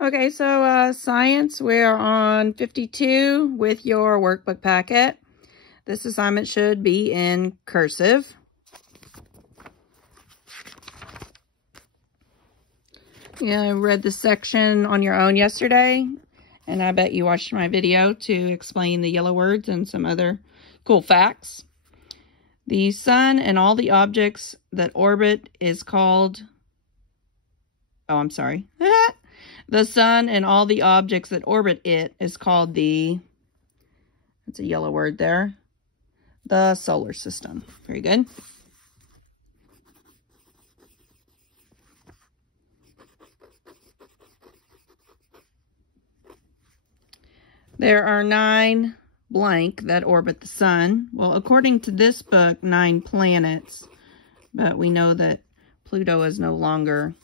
Okay, so science, we're on 52 with your workbook packet. This assignment should be in cursive. Yeah, I read this section on your own yesterday, and I bet you watched my video to explain the yellow words and some other cool facts. The sun and all the objects that orbit is called... Oh, I'm sorry. The sun and all the objects that orbit it is called the... That's a yellow word there. The solar system. Very good. There are 9 blank that orbit the sun. Well, according to this book, 9 planets. But we know that Pluto is no longer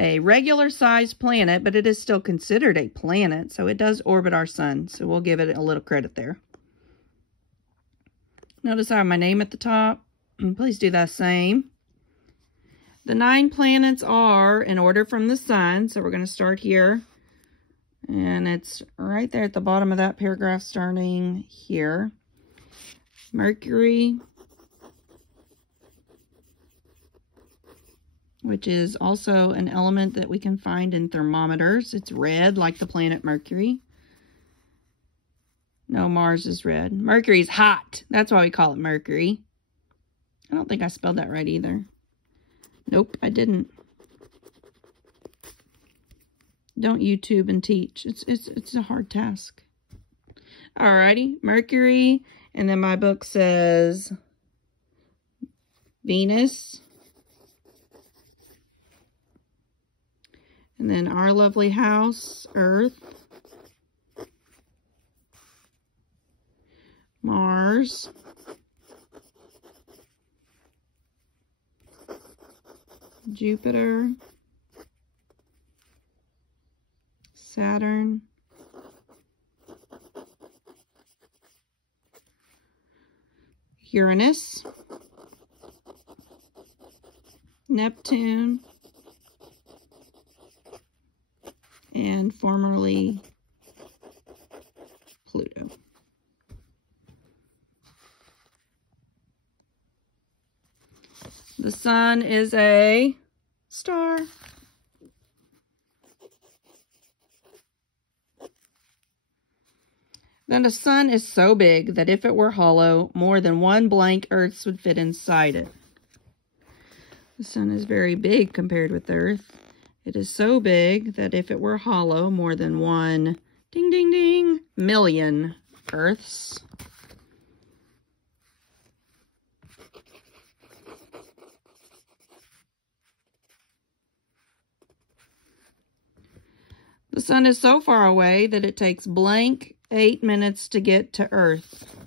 a regular-sized planet, but it is still considered a planet, so it does orbit our sun. So we'll give it a little credit there. Notice I have my name at the top. Please do that same. The 9 planets are in order from the sun, so we're going to start here. And it's right there at the bottom of that paragraph starting here. Mercury, which is also an element that we can find in thermometers. It's red, like the planet Mercury. No, Mars is red. Mercury's hot. That's why we call it Mercury. I don't think I spelled that right either. Nope, I didn't. Don't YouTube and teach. It's a hard task. Alrighty, Mercury. And then my book says Venus. And then our lovely house, Earth. Mars. Jupiter. Saturn. Uranus. Neptune. And formerly Pluto. The sun is a star. Then the sun is so big that if it were hollow, more than one blank Earths would fit inside it. The sun is very big compared with Earth. It is so big that if it were hollow, more than one, ding, ding, ding, million Earths. The sun is so far away that it takes blank 8 minutes to get to Earth.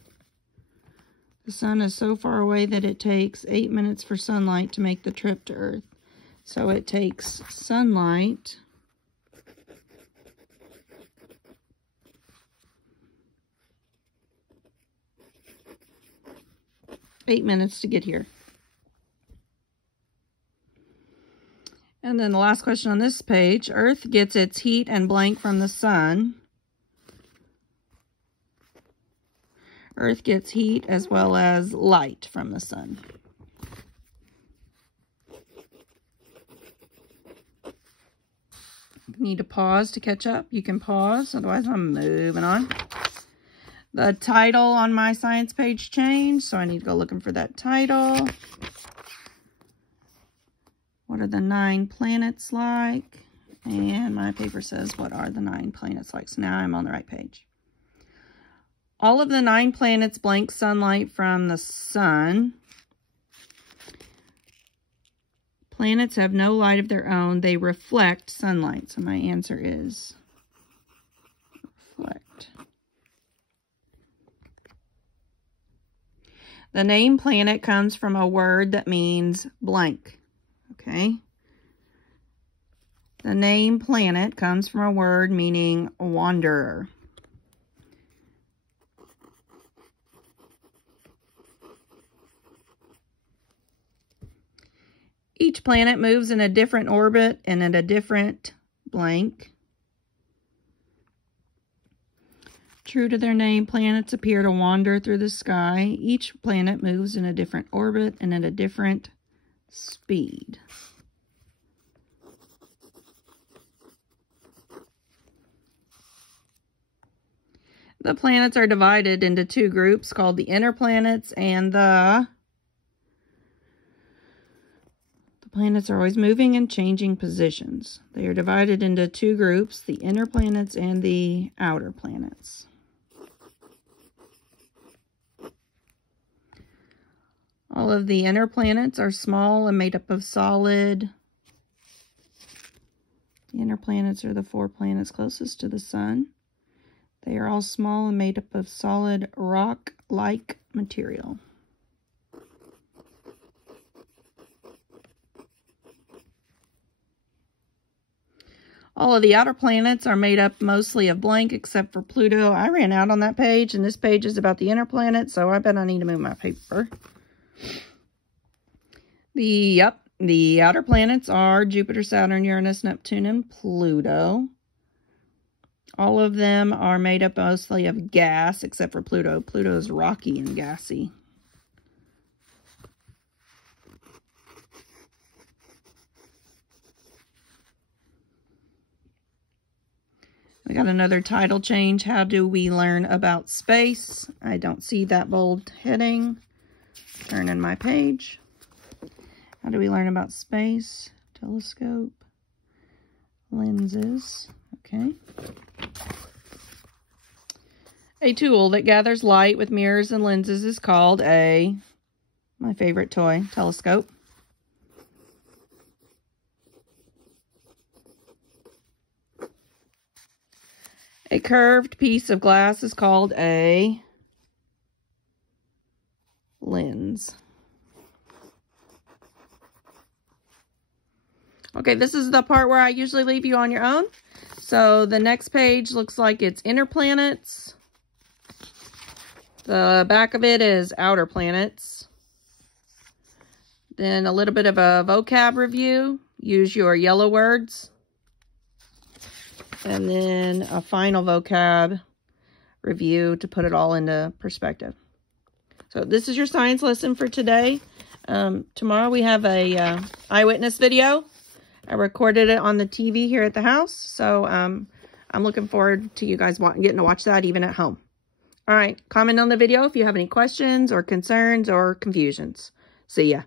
The sun is so far away that it takes 8 minutes for sunlight to make the trip to Earth. So it takes sunlight eight minutes to get here. And then the last question on this page, Earth gets its heat and blank from the sun. Earth gets heat as well as light from the sun. Need to pause to catch up? You can pause, otherwise I'm moving on. The title on my science page changed, so I need to go looking for that title. What are the 9 planets like? And my paper says, what are the 9 planets like? So now I'm on the right page. All of the 9 planets blank sunlight from the sun. Planets have no light of their own. They reflect sunlight. So my answer is reflect. The name planet comes from a word that means blank. Okay. The name planet comes from a word meaning wanderer. Each planet moves in a different orbit and at a different blank True to their name, planets appear to wander through the sky. Each planet moves in a different orbit and at a different speed. The planets are divided into two groups called the inner planets and the planets are always moving and changing positions. They are divided into two groups, the inner planets and the outer planets. All of the inner planets are small and made up of solid. The inner planets are the 4 planets closest to the sun. They are all small and made up of solid rock-like material. All of the outer planets are made up mostly of blank except for Pluto. I ran out on that page, and this page is about the inner planets, so I bet I need to move my paper. The outer planets are Jupiter, Saturn, Uranus, Neptune, and Pluto. All of them are made up mostly of gas, except for Pluto. Pluto is rocky and gassy. We got another title change. How do we learn about space? I don't see that bold heading. Turning my page. How do we learn about space? Telescope. Lenses. Okay. A tool that gathers light with mirrors and lenses is called my favorite toy, telescope. A curved piece of glass is called a lens. Okay, this is the part where I usually leave you on your own. So the next page looks like it's inner planets. The back of it is outer planets. Then a little bit of a vocab review. Use your yellow words. And then a final vocab review to put it all into perspective. So this is your science lesson for today. Tomorrow we have a eyewitness video. I recorded it on the TV here at the house. So I'm looking forward to you guys getting to watch that even at home. All right, comment on the video if you have any questions or concerns or confusions. See ya.